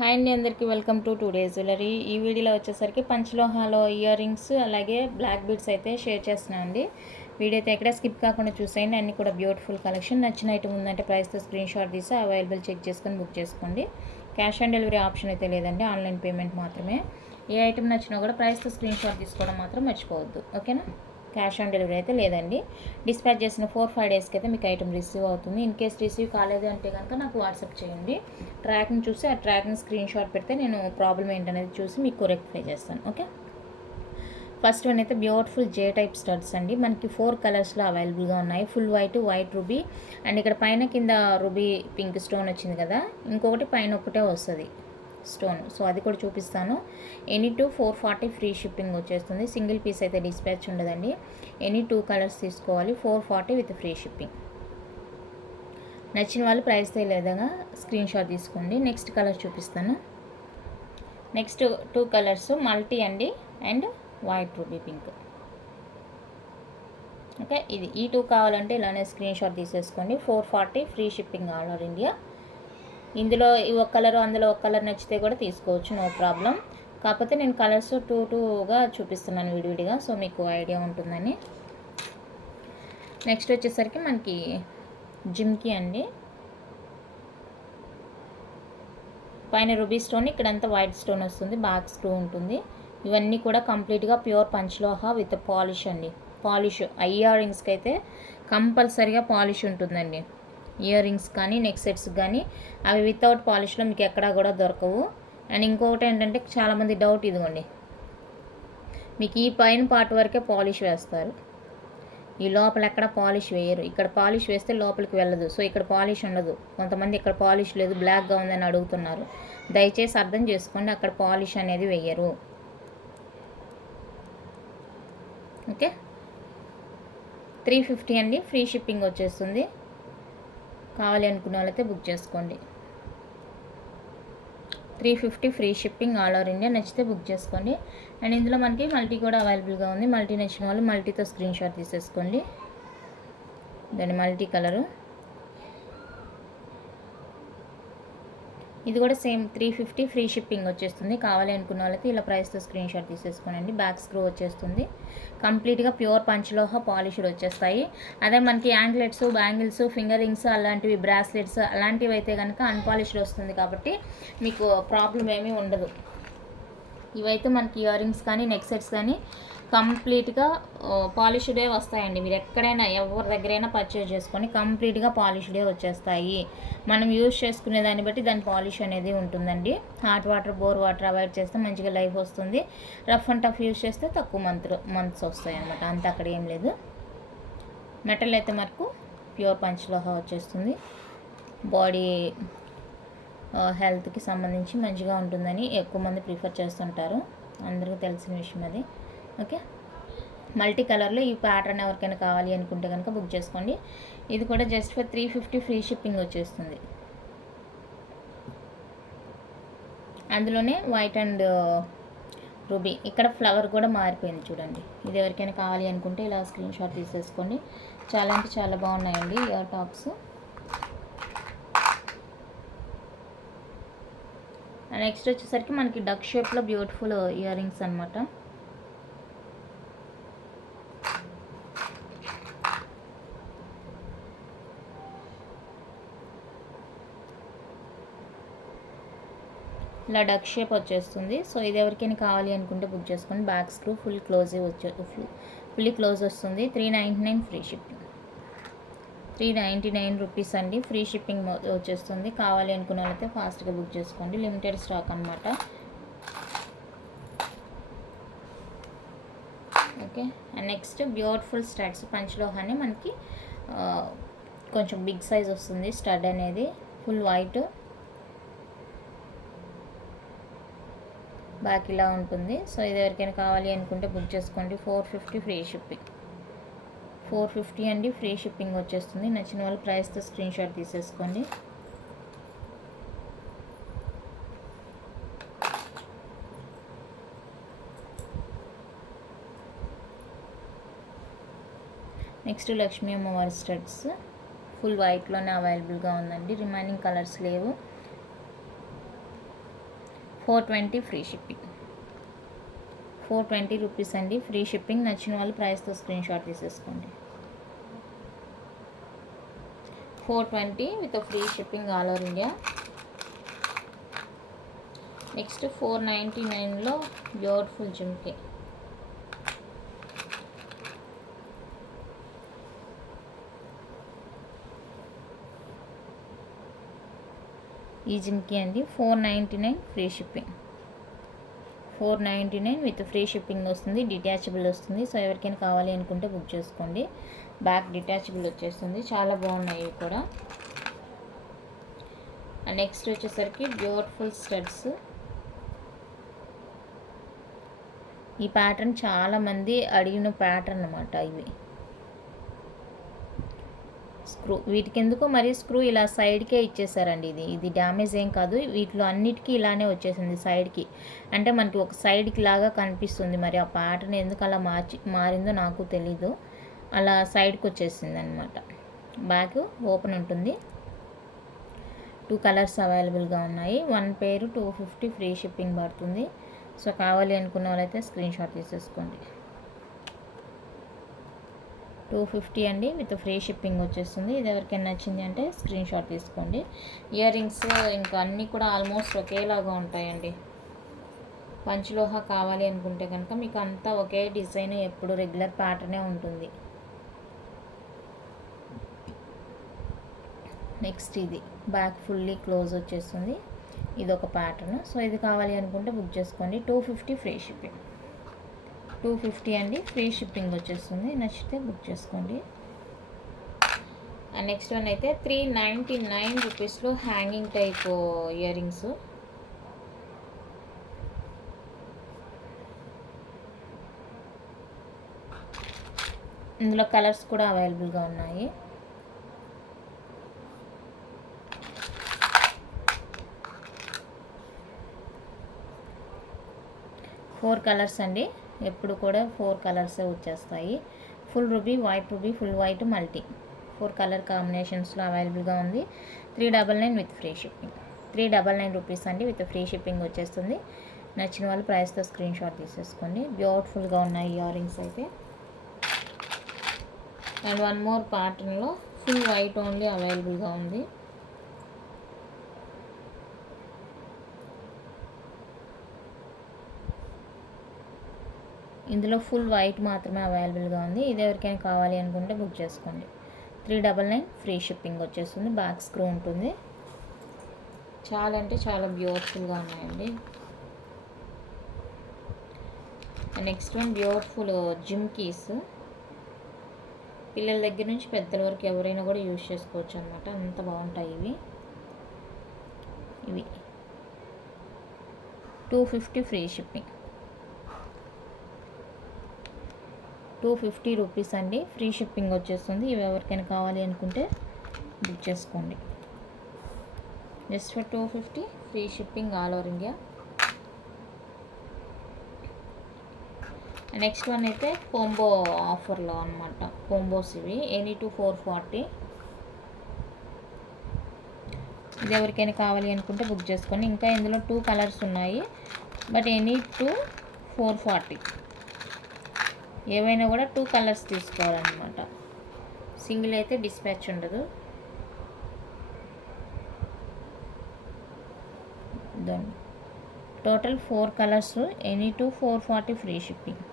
Hi అండి, అందరికీ welcome two days jewellery. ఈ వీడియోలో వచ్చేసరికి పంచలోహాలో ఇయర్ రింగ్స్ అలాగే బ్లాక్ బీడ్స్ అయితే షేర్ చేస్తున్నాను అండి. వీడియో అయితే ఎక్కడ స్కిప్ కాకుండా చూసేయండి. అన్నీ కూడా బ్యూటిఫుల్ కలెక్షన్. నచ్చిన ఐటమ్ ఉందంటే ప్రైస్తో స్క్రీన్ షాట్ తీసి అవైలబుల్ చెక్ చేసుకొని బుక్ చేసుకోండి. క్యాష్ ఆన్ డెలివరీ ఆప్షన్ అయితే లేదండి, ఆన్లైన్ పేమెంట్ మాత్రమే. ఏ ఐటమ్ నచ్చినా కూడా ప్రైస్తో స్క్రీన్ షాట్ తీసుకోవడం మాత్రం మర్చిపోవద్దు, ఓకేనా. క్యాష్ ఆన్ డెలివరీ అయితే లేదండి. డిస్పాచ్ చేసిన 4-5 డేస్కి అయితే మీకు ఐటమ్ రిసీవ్ అవుతుంది. ఇన్ కేస్ రిసీవ్ కాలేదు అంటే కనుక నాకు వాట్సాప్ చేయండి. ట్రాకింగ్ చూసి ఆ ట్రాకింగ్ స్క్రీన్ షాట్ పెడితే నేను ప్రాబ్లం ఏంటనేది చూసి మీకు రెక్టిఫై చేస్తాను, ఓకే. ఫస్ట్ వన్ అయితే బ్యూటిఫుల్ జే టైప్ స్టడ్స్ అండి. మనకి 4 కలర్స్లో అవైలబుల్గా ఉన్నాయి. ఫుల్ వైట్ రూబీ అండ్ ఇక్కడ పైన కింద రూబీ పింక్ స్టోన్ వచ్చింది కదా, ఇంకొకటి పైన ఒకటే వస్తుంది స్టోన్. సో అది కూడా చూపిస్తాను. ఎనీ 440 ఫ్రీ షిప్పింగ్ వచ్చేస్తుంది. సింగిల్ పీస్ అయితే డిస్పాచ్ ఉండదండి. ఎనీ 2 కలర్స్ తీసుకోవాలి. 440 విత్ ఫ్రీ షిప్పింగ్. నచ్చిన వాళ్ళు ప్రైస్ తెలియదుగా స్క్రీన్ షాట్ తీసుకోండి. నెక్స్ట్ కలర్ చూపిస్తాను. నెక్స్ట్ 2 కలర్స్ మల్టీ అండి and white ruby pink, okay. ఈ 2 కావాలంటే ఇలానే స్క్రీన్ షాట్ తీసేసుకోండి. 440 free shipping all over India. ఇందులో ఈ ఒక కలర్ అందులో ఒక కలర్ నచ్చితే కూడా తీసుకోవచ్చు, నో ప్రాబ్లం. కాకపోతే నేను కలర్స్ 2గా చూపిస్తున్నాను విడివిడిగా, సో మీకు ఐడియా ఉంటుందని. నెక్స్ట్ వచ్చేసరికి మనకి జిమ్కి అండి. పైన రూబీ స్టోన్, ఇక్కడంతా వైట్ స్టోన్ వస్తుంది, బ్యాక్ స్క్రూ ఉంటుంది. ఇవన్నీ కూడా కంప్లీట్గా ప్యూర్ పంచలోహ విత్ పాలిష్ అండి. పాలిష్ ఇయర్ రింగ్స్కి అయితే కంపల్సరీగా పాలిష్ ఉంటుందండి. ఇయర్ రింగ్స్ కానీ నెక్ సెట్స్ కానీ అవి వితౌట్ పాలిష్లో మీకు ఎక్కడా కూడా దొరకవు. అండ్ ఇంకొకటి ఏంటంటే చాలామంది డౌట్, ఇదిగోండి మీకు ఈ పైన పార్ట్ వరకే పాలిష్ వేస్తారు, ఈ లోపల ఎక్కడ పాలిష్ వేయరు. ఇక్కడ పాలిష్ వేస్తే లోపలికి వెళ్ళదు, సో ఇక్కడ పాలిష్ ఉండదు. కొంతమంది ఇక్కడ పాలిష్ లేదు బ్లాక్గా ఉందని అడుగుతున్నారు. దయచేసి అర్థం చేసుకోండి, అక్కడ పాలిష్ అనేది వేయరు, ఓకే. 350 అండి, ఫ్రీ షిప్పింగ్ వచ్చేస్తుంది. కావాలి అనుకున్న వాళ్ళైతే బుక్ చేసుకోండి. 350 free shipping all over India. నచ్చితే బుక్ చేసుకోండి. అండ్ ఇందులో మనకి మల్టీ కూడా అవైలబుల్గా ఉంది. మల్టీ నచ్చిన వాళ్ళు మల్టీతో స్క్రీన్ షాట్ తీసేసుకోండి. దాని మల్టీ కలరు ఇది కూడా సేమ్ 350 ఫ్రీ షిప్పింగ్ వచ్చేస్తుంది. కావాలి అనుకున్న వాళ్ళకి ఇలా ప్రైస్తో స్క్రీన్ షాట్ తీసేసుకోనండి. బ్యాక్ స్క్రూ వచ్చేస్తుంది. కంప్లీట్గా ప్యూర్ పంచలోహ పాలిష్డ్ వచ్చేస్తాయి. అదే మనకి యాంక్లెట్స్, బ్యాంగిల్స్, ఫింగర్ రింగ్స్ అలాంటివి, బ్రాస్లెట్స్ అలాంటివి అయితే కనుక అన్పాలిష్డ్ వస్తుంది, కాబట్టి మీకు ప్రాబ్లం ఏమీ ఉండదు. ఇవైతే మనకి ఇయర్ రింగ్స్ కానీ నెక్ సెట్స్ కానీ కంప్లీట్గా పాలిష్డే వస్తాయండి. మీరు ఎక్కడైనా ఎవరి దగ్గరైనా పర్చేజ్ చేసుకొని కంప్లీట్గా పాలిష్డే వచ్చేస్తాయి. మనం యూజ్ చేసుకునే దాన్ని బట్టి దాని పాలిష్ అనేది ఉంటుందండి. Hot water, bore water avoid చేస్తే మంచిగా లైఫ్ వస్తుంది. రఫ్ అండ్ టఫ్ యూజ్ చేస్తే తక్కువ మంత్స్ వస్తాయి అన్నమాట, అంత అక్కడ ఏం లేదు. మెటల్ అయితే మనకు ప్యూర్ పంచలోహ వచ్చేస్తుంది. బాడీ హెల్త్కి సంబంధించి మంచిగా ఉంటుందని ఎక్కువ మంది ప్రిఫర్ చేస్తుంటారు, అందరికీ తెలిసిన విషయం అది, ఓకే. మల్టీ కలర్లో ఈ ప్యాటర్న్ ఎవరికైనా కావాలి అనుకుంటే కనుక బుక్ చేసుకోండి. ఇది కూడా జస్ట్ ఫర్ 350 ఫ్రీ షిప్పింగ్ వచ్చేస్తుంది. అందులోనే వైట్ అండ్ రూబీ, ఇక్కడ ఫ్లవర్ కూడా మారిపోయింది చూడండి. ఇది ఎవరికైనా కావాలి అనుకుంటే ఇలా స్క్రీన్ షాట్ తీసేసుకోండి. చాలా అంటే చాలా బాగున్నాయండి ఇయర్ టాప్స్. నెక్స్ట్ వచ్చేసరికి మనకి డక్ షేప్లో బ్యూటిఫుల్ ఇయర్ రింగ్స్ అనమాట. ఇలా డక్ షేప్ వచ్చేస్తుంది. సో ఇది ఎవరికైనా కావాలి అనుకుంటే బుక్ చేసుకొని బ్యాక్ స్క్రూ ఫుల్లీ క్లోజ్ వస్తుంది. 399 ఫ్రీ షిప్పింగ్. 399 రూపీస్ అండి, ఫ్రీ షిప్పింగ్ వచ్చేస్తుంది. కావాలి అనుకున్న వాళ్ళైతే ఫాస్ట్గా బుక్ చేసుకోండి, లిమిటెడ్ స్టాక్ అనమాట, okay. And next beautiful studs పంచలోహానే మనకి కొంచెం బిగ్ సైజ్ వస్తుంది. స్టడ్ అనేది ఫుల్ వైట్, బ్యాక్ ఇలా ఉంటుంది. సో ఇది ఎవరికైనా కావాలి అనుకుంటే బుక్ చేసుకోండి. 450 ఫ్రీ షిప్పింగ్. 450 అండి, ఫ్రీ షిప్పింగ్ వచ్చేస్తుంది. నచ్చిన వాళ్ళు ప్రైస్తో స్క్రీన్ షాట్ తీసేసుకోండి. నెక్స్ట్ లక్ష్మీ అమ్మవారి స్టడ్స్ ఫుల్ వైట్లోనే అవైలబుల్గా ఉందండి. రిమైనింగ్ కలర్స్ లేవు. 420 ఫ్రీ షిప్పింగ్. 420 రూపీస్ అండి ఫ్రీ షిప్పింగ్. నచ్చిన వాళ్ళు ప్రైస్తో స్క్రీన్ షాట్ తీసేసుకోండి. 420 with free shipping all over India. Next 499లో బ్యూటిఫుల్ జుమ్కి. ఈ జిమ్కి అండి 499 free shipping. 499 with free shipping వస్తుంది. డిటాచబుల్ వస్తుంది. సో ఎవరికైనా కావాలి అనుకుంటే బుక్ చేసుకోండి. బ్యాక్ డిటాచబుల్ వచ్చేస్తుంది. చాలా బాగున్నాయి ఇవి కూడా. నెక్స్ట్ వచ్చేసరికి బ్యూటిఫుల్ స్టడ్స్. ఈ ప్యాటర్న్ చాలామంది అడిగిన ప్యాటర్న్ అన్నమాట. ఇవి స్క్రూ, వీటికి ఎందుకో మరి స్క్రూ ఇలా సైడ్కే ఇచ్చేసారండి. ఇది డ్యామేజ్ ఏం కాదు. వీటిలో అన్నిటికీ ఇలానే వచ్చేసింది సైడ్కి. అంటే మనకి ఒక సైడ్కి లాగా కనిపిస్తుంది. మరి ఆ ప్యాటర్న్ ఎందుకు అలా మారిందో నాకు తెలీదు. అలా సైడ్కి వచ్చేసింది అనమాట. బ్యాక్ ఓపెన్ ఉంటుంది. 2 కలర్స్ అవైలబుల్గా ఉన్నాయి. 1 పేరు 250 ఫ్రీ షిప్పింగ్ పడుతుంది. సో కావాలి అనుకున్న వాళ్ళైతే స్క్రీన్ షాట్ తీసేసుకోండి. 250 అండి విత్ ఫ్రీ షిప్పింగ్ వచ్చేస్తుంది. ఇది ఎవరికైనా నచ్చింది అంటే స్క్రీన్ షాట్ తీసుకోండి. ఇయర్ రింగ్స్ ఇంకా అన్నీ కూడా ఆల్మోస్ట్ ఒకేలాగా ఉంటాయండి. పంచలోహ కావాలి అనుకుంటే కనుక మీకు అంతా ఒకే డిజైన్, ఎప్పుడు రెగ్యులర్ ప్యాటర్నే ఉంటుంది. నెక్స్ట్ ఇది బ్యాక్ ఫుల్లీ క్లోజ్ వచ్చేస్తుంది. ఇది ఒక ప్యాటర్న్. సో ఇది కావాలి అనుకుంటే బుక్ చేసుకోండి. 250 ఫ్రీ షిప్పింగ్. 250 అండి ఫ్రీ షిప్పింగ్ వచ్చేస్తుంది. నచ్చితే బుక్ చేసుకోండి. నెక్స్ట్ వన్ అయితే 399 రూపీస్లో హ్యాంగింగ్ టైప్ ఇయర్ రింగ్స్. ఇందులో కలర్స్ కూడా అవైలబుల్గా ఉన్నాయి. ఫోర్ కలర్స్ అండి. ఎప్పుడు కూడా 4 కలర్సే వచ్చేస్తాయి. Full ruby, white ruby, full white, multi 4 colour కాంబినేషన్స్లో అవైలబుల్గా ఉంది. 399 విత్ ఫ్రీ షిప్పింగ్. 399 రూపీస్ అండి విత్ ఫ్రీ షిప్పింగ్ వచ్చేస్తుంది. నచ్చిన వాళ్ళు ప్రైస్తో స్క్రీన్ షాట్ తీసేసుకోండి. బ్యూటిఫుల్గా ఉన్నాయి ఇయర్ రింగ్స్ అయితే. అండ్ 1 మోర్ ప్యాటర్న్లో ఫుల్ వైట్ ఓన్లీ అవైలబుల్గా ఉంది. ఇందులో ఫుల్ వైట్ మాత్రమే అవైలబుల్గా ఉంది. ఇది ఎవరికైనా కావాలి అనుకుంటే బుక్ చేసుకోండి. 399 ఫ్రీ షిప్పింగ్ వచ్చేస్తుంది. బ్యాక్ స్క్రూ ఉంటుంది. చాలా అంటే చాలా బ్యూటిఫుల్గా ఉన్నాయండి. Next one beautiful jhumkis. పిల్లల దగ్గర నుంచి పెద్దల వరకు ఎవరైనా కూడా యూజ్ చేసుకోవచ్చు అనమాట. అంత బాగుంటాయి ఇవి. 250 ఫ్రీ షిప్పింగ్. 250 రూపీస్ అండి ఫ్రీ షిప్పింగ్ వచ్చేస్తుంది. ఇవి ఎవరికైనా కావాలి అనుకుంటే బుక్ చేసుకోండి. Just for 250 free shipping all over India. Next one అయితే కోంబో ఆఫర్లో అనమాట. కోంబోస్ ఇవి ఎనీ 2 440. ఇది ఎవరికైనా కావాలి అనుకుంటే బుక్ చేసుకోండి. ఇంకా ఇందులో 2 కలర్స్ ఉన్నాయి. But any 2 440. ఏవైనా కూడా 2 కలర్స్ తీసుకోవాలన్నమాట. సింగిల్ అయితే డిస్పాచ్ ఉండదు. Total 4 colours. Any 2 440 free shipping.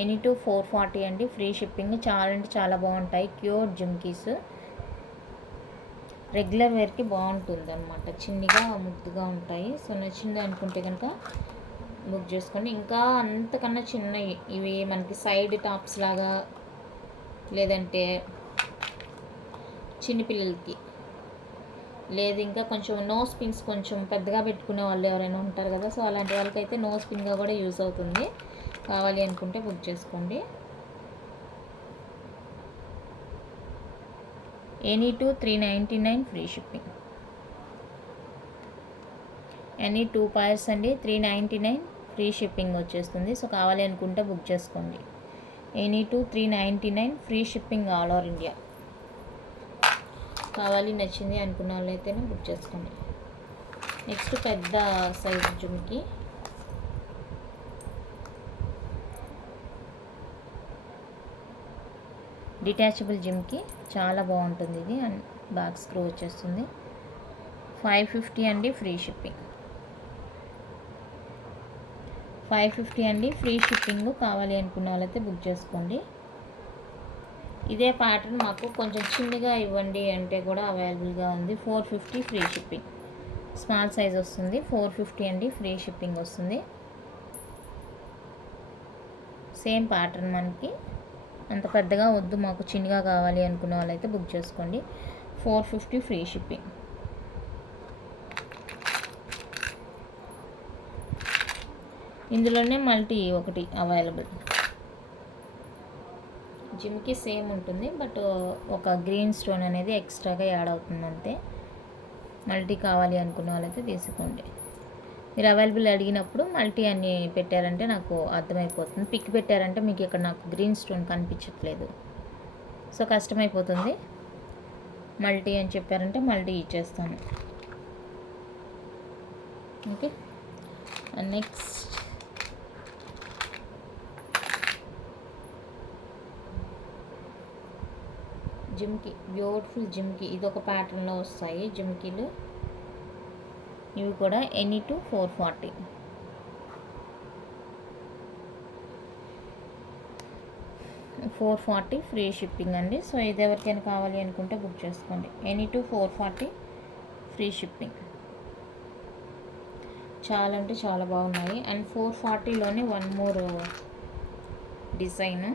Any 2 440 అండి ఫ్రీ షిప్పింగ్. చాలా అంటే చాలా బాగుంటాయి. క్యూర్ జిమ్కీస్. రెగ్యులర్ వేర్కి బాగుంటుంది అనమాట. చిన్నగా ముద్దుగా ఉంటాయి. సో నచ్చింది అనుకుంటే కనుక బుక్ చేసుకోండి. ఇంకా అంతకన్నా చిన్నవి ఇవి మనకి సైడ్ టాప్స్ లాగా, లేదంటే చిన్నపిల్లలకి, లేదు ఇంకా కొంచెం నోస్ పిన్స్ కొంచెం పెద్దగా పెట్టుకునే వాళ్ళు ఎవరైనా ఉంటారు కదా. సో అలాంటి వాళ్ళకైతే నోస్ పిన్గా కూడా యూజ్ అవుతుంది. కావాలి అనుకుంటే బుక్ చేసుకోండి. Any 2 399 free shipping. Any 2 pairs అండి 399 ఫ్రీ షిప్పింగ్ వచ్చేస్తుంది. సో కావాలి అనుకుంటే బుక్ చేసుకోండి. Any 2 399 free shipping all over India. కావాలి నచ్చింది అనుకున్న వాళ్ళైతేనే బుక్ చేసుకోండి. నెక్స్ట్ పెద్ద సైజు జుమ్కి, డిటాచబుల్ జిమ్కి చాలా బాగుంటుంది ఇది. అండ్ బ్యాక్ స్క్రూ వచ్చేస్తుంది. 550 అండి, ఫ్రీ షిప్పింగ్. 550 అండి, ఫ్రీ షిప్పింగ్. కావాలి అనుకున్న వాళ్ళైతే బుక్ చేసుకోండి. ఇదే ప్యాటర్న్ మాకు కొంచెం చిన్నగా ఇవ్వండి అంటే కూడా అవైలబుల్గా ఉంది. 450 ఫ్రీ షిప్పింగ్. స్మాల్ సైజ్ వస్తుంది. 450 అండి, ఫ్రీ షిప్పింగ్ వస్తుంది. సేమ్ ప్యాటర్న్ మనకి. అంత పెద్దగా వద్దు, మాకు చిన్నగా కావాలి అనుకున్న వాళ్ళైతే బుక్ చేసుకోండి. 450 ఫ్రీ షిప్పింగ్. ఇందులోనే మల్టీ ఒకటి అవైలబుల్. జిమ్కి సేమ్ ఉంటుంది, బట్ ఒక గ్రీన్ స్టోన్ అనేది ఎక్స్ట్రాగా యాడ్ అవుతుంది అంతే. మల్టీ కావాలి అనుకున్న వాళ్ళైతే తీసుకోండి. మీరు అవైలబుల్ అడిగినప్పుడు మల్టీ అని పెట్టారంటే నాకు అర్థమైపోతుంది. పిక్ పెట్టారంటే మీకు ఇక్కడ నాకు గ్రీన్ స్టోన్ కనిపించట్లేదు, సో కష్టమైపోతుంది. మల్టీ అని చెప్పారంటే మల్టీ ఇచ్చేస్తాను. ఓకే, నెక్స్ట్ జిమ్కి, బ్యూటిఫుల్ జిమ్కి. ఇది ఒక ప్యాటర్న్లో వస్తాయి జిమ్కీలు. ఇవి కూడా ఎనీ టు 440. 440 ఫ్రీ షిప్పింగ్ అండి. సో ఇది ఎవరికైనా కావాలి అనుకుంటే బుక్ చేసుకోండి. Any two 440 free shipping. చాలా అంటే చాలా బాగున్నాయి. అండ్ 440లోనే వన్ మోర్ డిజైన్.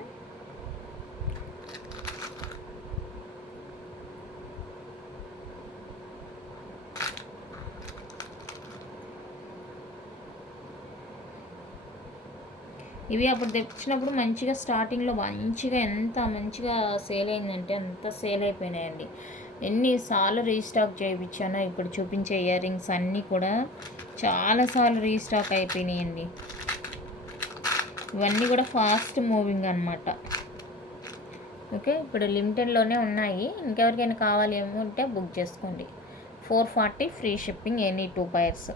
ఇవి అప్పుడు తెచ్చినప్పుడు మంచిగా స్టార్టింగ్లో మంచిగా ఎంత మంచిగా సేల్ అయిందంటే అంత సేల్ అయిపోయినాయండి. ఎన్నిసార్లు రీస్టాక్ చేయించానో ఇప్పుడు చూపించే ఇయర్ రింగ్స్ అన్నీ కూడా చాలాసార్లు రీస్టాక్ అయిపోయినాయండి. ఇవన్నీ కూడా ఫాస్ట్ మూవింగ్ అనమాట. ఓకే, ఇప్పుడు లిమిటెడ్లోనే ఉన్నాయి. ఇంకెవరికైనా కావాలి ఏమంటే బుక్ చేసుకోండి. 440 ఫ్రీ షిప్పింగ్, ఎనీ 2 పైర్స్.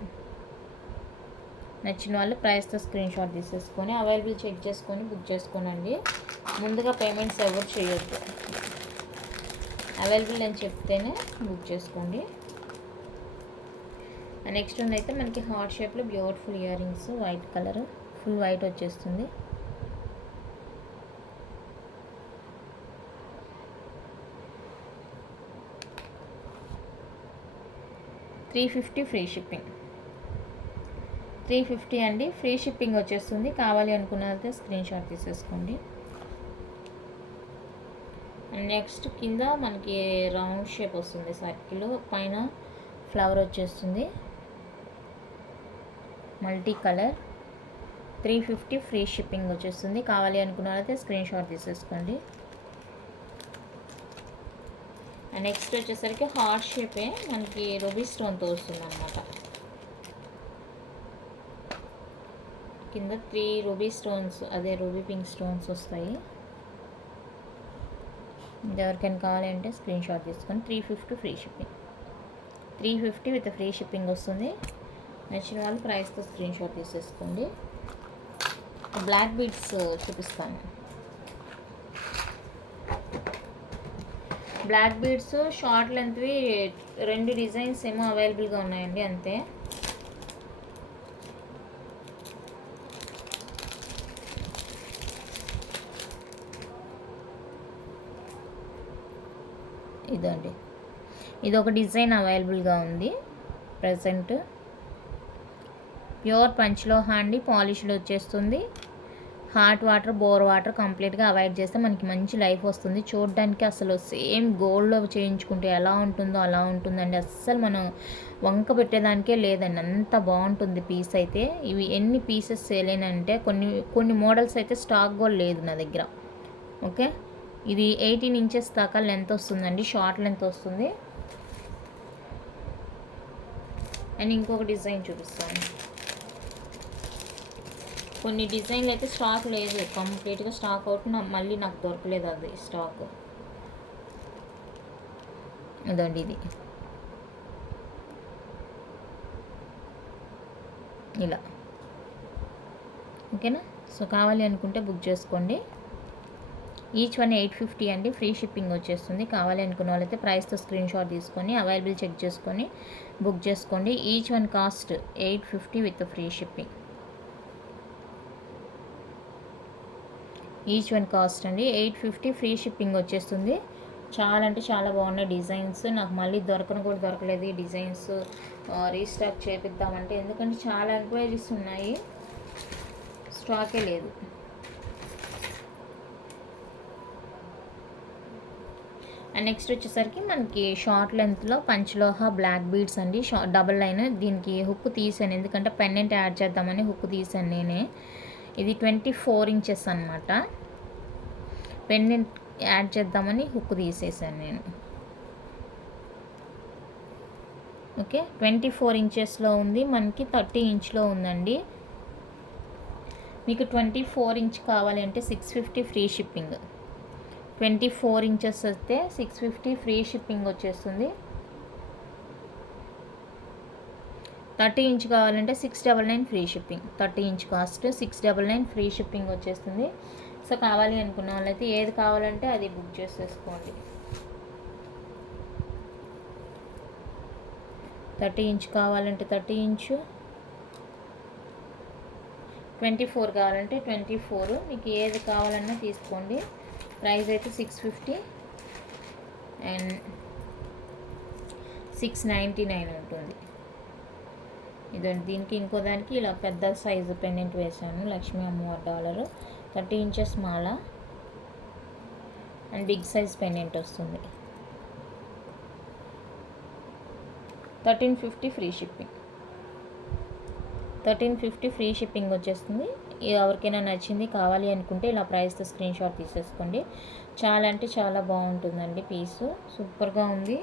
నచ్చిన వాళ్ళు ప్రైస్తో స్క్రీన్ షాట్ తీసేసుకొని అవైలబుల్ చెక్ చేసుకొని బుక్ చేసుకోనండి. ముందుగా పేమెంట్స్ ఎవరు చేయొద్దు. అవైలబుల్ అని చెప్తేనే బుక్ చేసుకోండి. నెక్స్ట్ వన్ అయితే మనకి హార్ట్ షేప్లో beautiful ear rings, white colour, full white వచ్చేస్తుంది. $350 ఫ్రీ షిప్పింగ్. 350 అండి, ఫ్రీ షిప్పింగ్ వచ్చేస్తుంది. కావాలి అనుకున్నదైతే స్క్రీన్ షాట్ తీసేసుకోండి. నెక్స్ట్ కింద మనకి రౌండ్ షేప్ వస్తుంది, సర్కిల్ పైన ఫ్లవర్ వచ్చేస్తుంది, మల్టీ కలర్. 350 ఫ్రీ షిప్పింగ్ వచ్చేస్తుంది. కావాలి అనుకున్నదైతే స్క్రీన్ షాట్ తీసేసుకోండి. నెక్స్ట్ వచ్చేసరికి హార్ట్ షేపే మనకి రూబీ స్టోన్తో వస్తుంది అనమాట. కింద 3 రూబీ స్టోన్స్, అదే రూబీ పింక్ స్టోన్స్ వస్తాయి. ఎవరికైనా కావాలి అంటే స్క్రీన్ షాట్ తీసుకొని 350 free shipping. 350 with free shipping వస్తుంది. నచ్చిన వాళ్ళు ప్రైస్తో స్క్రీన్ షాట్ తీసేసుకోండి. బ్లాక్ బీడ్స్ చూపిస్తాను. బ్లాక్ బీడ్స్ షార్ట్ లెంత్వి 2 డిజైన్స్ ఏమో అవైలబుల్గా ఉన్నాయండి అంతే. ఇదండి, ఇది ఒక డిజైన్ అవైలబుల్గా ఉంది ప్రజెంట్. ప్యూర్ పంచలోహ అండి, పాలిష్డ్ వచ్చేస్తుంది. హాట్ వాటర్, బోర్ వాటర్ కంప్లీట్గా అవాయిడ్ చేస్తే మనకి మంచి లైఫ్ వస్తుంది. చూడడానికి అసలు సేమ్ గోల్డ్లో చేయించుకుంటే ఎలా ఉంటుందో అలా ఉంటుందండి. అస్సలు మనం వంక పెట్టేదానికే లేదండి, అంత బాగుంటుంది పీస్ అయితే. ఇవి ఎన్ని పీసెస్ సేల్ అయినంటే కొన్ని మోడల్స్ అయితే స్టాక్ కూడా లేదు నా దగ్గర. ఓకే, ఇది 18 ఇంచెస్ దాకా లెంత్ వస్తుందండి, షార్ట్ లెంత్ వస్తుంది. అండ్ ఇంకొక డిజైన్ చూపిస్తాను. కొన్ని డిజైన్లు అయితే స్టాక్ లేదు, కంప్లీట్గా స్టాక్ అవుట్. మళ్ళీ నాకు దొరకలేదు అది స్టాక్. అదండి ఇది ఇలా ఓకేనా. సో కావాలి అనుకుంటే బుక్ చేసుకోండి. ఈచ్ వన్ 850 అండి, ఫ్రీ షిప్పింగ్ వచ్చేస్తుంది. కావాలి అనుకున్న వాళ్ళైతే ప్రైస్తో స్క్రీన్ షాట్ తీసుకొని అవైలబుల్ చెక్ చేసుకొని బుక్ చేసుకోండి. Each one cost 850 with free shipping. Each one cost అండి 850, ఫ్రీ షిప్పింగ్ వచ్చేస్తుంది. చాలా అంటే చాలా బాగున్నాయి డిజైన్స్. నాకు మళ్ళీ దొరకలేదు ఈ డిజైన్స్. రీస్టాక్ చేపిద్దామంటే, ఎందుకంటే చాలా ఎంక్వైరీస్ ఉన్నాయి, స్టాకే లేదు. అండ్ నెక్స్ట్ వచ్చేసరికి మనకి షార్ట్ లెంత్లో పంచలోహ బ్లాక్ బీడ్స్ అండి, డబల్ లైన్. దీనికి హుక్ తీసాను, ఎందుకంటే పెండెంట్ యాడ్ చేద్దామని హుక్ తీసాను నేనే. ఇది 24 ఇంచెస్ అనమాట. పెండెంట్ యాడ్ చేద్దామని హుక్ తీసేసాను నేను. ఓకే, 24 ఇంచెస్లో ఉంది, మనకి 30 ఇంచ్లో ఉందండి. మీకు 24 ఇంచ్ కావాలి అంటే 650 ఫ్రీ షిప్పింగ్. 24 ఇంచెస్ వస్తే 650 ఫ్రీ షిప్పింగ్ వచ్చేస్తుంది. 30 ఇంచ్ కావాలంటే 699 free shipping. 30 inch cost 699 free shipping వచ్చేస్తుంది. సో కావాలి అనుకున్న వాళ్ళైతే ఏది కావాలంటే అది బుక్ చేసేసుకోండి. 30 ఇంచ్ కావాలంటే 30 ఇంచు, 24 కావాలంటే 24, మీకు ఏది కావాలన్నా తీసుకోండి. ప్రైస్ అయితే 650 అండ్ 699 ఉంటుంది. ఇదండి. దీనికి ఇంకో దానికి ఇలా పెద్ద సైజు పెండెంట్ వేసాను, లక్ష్మీ అమ్మవారి డాలరు, 30 ఇంచెస్ మాల అండ్ బిగ్ సైజ్ పెండెంట్ వస్తుంది. 1350 ఫ్రీ షిప్పింగ్. 1350 ఫ్రీ షిప్పింగ్ వచ్చేస్తుంది. ఎవరికైనా నచ్చింది కావాలి అనుకుంటే ఇలా ప్రైస్తో స్క్రీన్ షాట్ తీసేసుకోండి. చాలా అంటే చాలా బాగుంటుందండి పీసు, సూపర్గా ఉంది.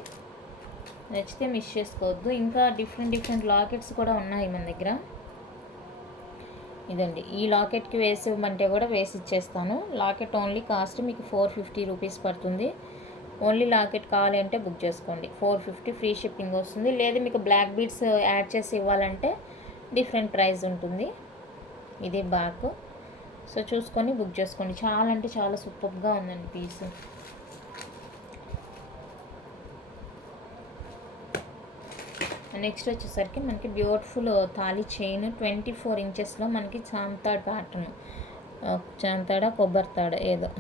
నచ్చితే మిస్ చేసుకోవద్దు. ఇంకా డిఫరెంట్ లాకెట్స్ కూడా ఉన్నాయి మన దగ్గర. ఇదండి, ఈ లాకెట్కి వేసి ఇవ్వమంటే కూడా వేసి ఇచ్చేస్తాను. లాకెట్ ఓన్లీ కాస్ట్ మీకు 450 రూపీస్ పడుతుంది. ఓన్లీ లాకెట్ కావాలి అంటే బుక్ చేసుకోండి. 450 ఫ్రీ షిప్పింగ్ వస్తుంది. లేదు మీకు బ్లాక్ బీడ్స్ యాడ్ చేసి ఇవ్వాలంటే డిఫరెంట్ ప్రైస్ ఉంటుంది. ఇదే బ్యాక్. సో చూసుకొని బుక్ చేసుకోండి. చాలా అంటే చాలా సూపర్గా ఉందండి పీస్. నెక్స్ట్ వచ్చేసరికి మనకి బ్యూటిఫుల్ తాళి చైన్ 24 ఇంచెస్లో మనకి చాంతాడ్ ప్యాటర్న్, చాంతాడ కొబ్బరితాడ ఏదో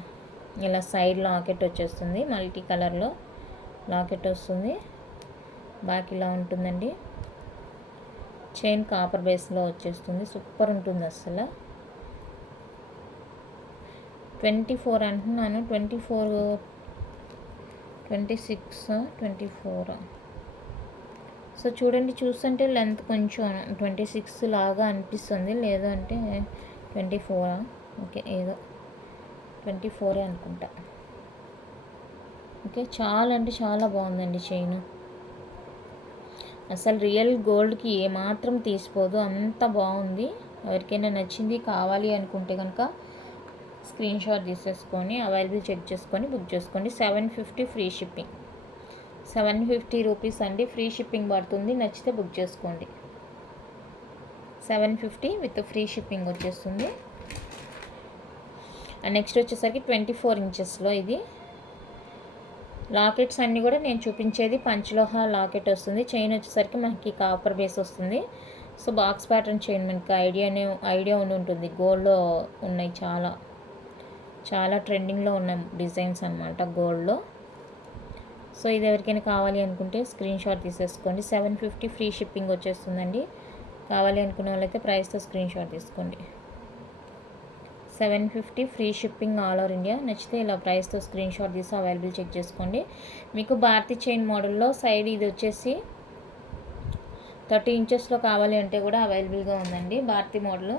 ఇలా సైడ్ లాకెట్ వచ్చేస్తుంది. మల్టీ కలర్లో లాకెట్ వస్తుంది. బ్యాక్ ఇలా ఉంటుందండి. చైన్ కాపర్ బేస్లో వచ్చేస్తుంది. సూపర్ ఉంటుంది అసలు. 24 అంటున్నాను, 24, 26, 24. సో చూడండి, చూస్తుంటే లెంత్ కొంచెం 26 లాగా అనిపిస్తుంది, లేదంటే 24. ఓకే, ఏదో 24 అనుకుంటా. ఓకే, చాలా అంటే చాలా బాగుందండి చైన్. అసలు రియల్ గోల్డ్కి ఏమాత్రం తీసిపోదు, అంత బాగుంది. ఎవరికైనా నచ్చింది కావాలి అనుకుంటే కనుక స్క్రీన్ షాట్ తీసేసుకొని అవైలబుల్ చెక్ చేసుకొని బుక్ చేసుకోండి. 750 ఫ్రీ షిప్పింగ్. 750 రూపీస్ అండి, ఫ్రీ షిప్పింగ్ పడుతుంది. నచ్చితే బుక్ చేసుకోండి. 750 విత్ ఫ్రీ షిప్పింగ్ వచ్చేస్తుంది. అండ్ నెక్స్ట్ వచ్చేసరికి 24 ఇంచెస్లో ఇది లాకెట్స్ అన్నీ కూడా నేను చూపించేది పంచలోహ లాకెట్ వస్తుంది. చైన్ వచ్చేసరికి మనకి కాపర్ బేస్ వస్తుంది. సో బాక్స్ ప్యాటర్న్ చైన్ మనకి ఐడియా ఉండి ఉంటుంది. గోల్డ్లో ఉన్నాయి, చాలా ట్రెండింగ్లో ఉన్న డిజైన్స్ అనమాట గోల్డ్లో. సో ఇది ఎవరికైనా కావాలి అనుకుంటే స్క్రీన్ షాట్ తీసేసుకోండి. 750 ఫ్రీ షిప్పింగ్ వచ్చేస్తుందండి. కావాలి అనుకున్న వాళ్ళైతే ప్రైస్తో స్క్రీన్ షాట్ తీసుకోండి. 750 free shipping all over India. నచ్చితే ఇలా ప్రైస్తో స్క్రీన్ షాట్ తీసి అవైలబుల్ చెక్ చేసుకోండి. మీకు భారతీ చైన్ మోడల్లో సైడ్ ఇది వచ్చేసి 30 ఇంచెస్లో కావాలి అంటే కూడా అవైలబుల్గా ఉందండి భారతీ మోడల్.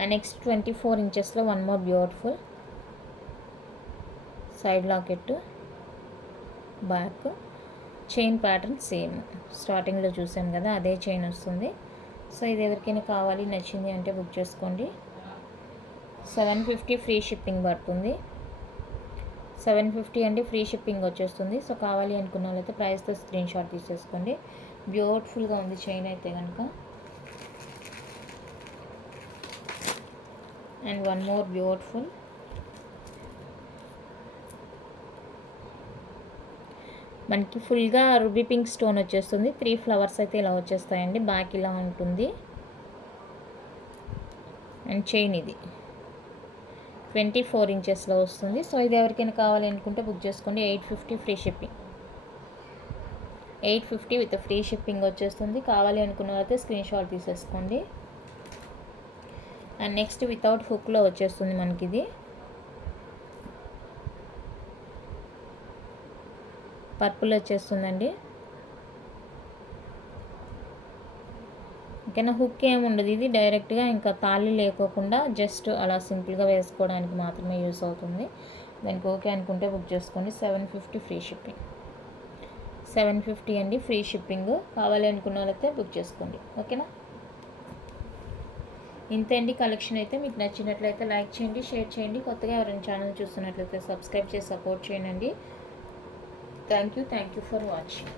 అండ్ నెక్స్ట్ 24 ఇంచెస్లో one more beautiful side locket, back chain pattern same స్టార్టింగ్లో చూసాం కదా, అదే చైన్ వస్తుంది. సో ఇది ఎవరికైనా కావాలి నచ్చింది అంటే బుక్ చేసుకోండి. 750 ఫ్రీ షిప్పింగ్ పడుతుంది. 750 అండి, ఫ్రీ షిప్పింగ్ వచ్చేస్తుంది. సో కావాలి అనుకున్న వాళ్ళైతే ప్రైస్తో స్క్రీన్ షాట్ తీసేసుకోండి. బ్యూటిఫుల్గా ఉంది చైన్ అయితే కనుక. And one more beautiful. మనకి ఫుల్గా రూబీ పింక్ స్టోన్ వచ్చేస్తుంది. 3 ఫ్లవర్స్ అయితే ఇలా వచ్చేస్తాయండి. బ్యాక్ ఇలా ఉంటుంది. అండ్ చైన్ ఇది 24 ఇంచెస్లో వస్తుంది. సో ఇది ఎవరికైనా కావాలి అనుకుంటే బుక్ చేసుకోండి. 850 free shipping. 850 with free shipping వచ్చేస్తుంది. కావాలి అనుకున్న వాళ్ళైతే స్క్రీన్ షాట్ తీసేసుకోండి. అండ్ నెక్స్ట్ వితౌట్ హుక్లో వచ్చేస్తుంది మనకి ఇది. పర్పుల్ వచ్చేస్తుందండి. ఇంకైనా హుక్ ఏమి ఉండదు. ఇది డైరెక్ట్గా ఇంకా తాళి లేకోకుండా జస్ట్ అలా సింపుల్గా వేసుకోవడానికి మాత్రమే యూస్ అవుతుంది. దానికి ఓకే అనుకుంటే బుక్ చేసుకోండి. 750 ఫ్రీ షిప్పింగ్. 750 అండి, ఫ్రీ షిప్పింగ్. కావాలి అనుకున్న వాళ్ళైతే బుక్ చేసుకోండి. ఓకేనా? ఇంతే అండి కలెక్షన్ అయితే. మీకు నచ్చినట్లయితే లైక్ చేయండి, షేర్ చేయండి. కొత్తగా ఎవరైనా ఛానల్ చూస్తున్నట్లయితే సబ్స్క్రైబ్ చేసి సపోర్ట్ చేయండి. Thank you for watching.